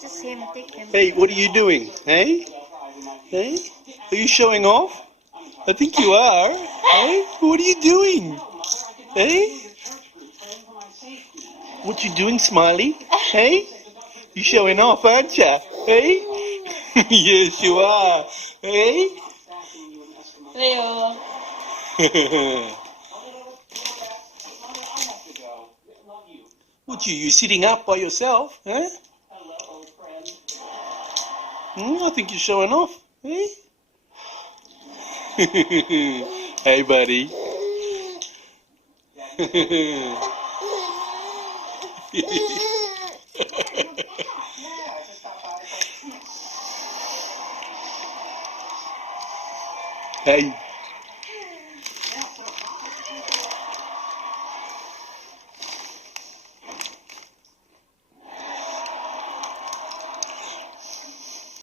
Just him, take him. Hey, what are you doing? Hey? Hey? Are you showing off? I think you are. Hey? What are you doing? Hey? What you doing, Smiley? Hey? You showing off, aren't you? Hey? Yes, you are. Hey? Leo. What you sitting up by yourself? Huh? I think you're showing off. Hey? Hey, buddy. Hey.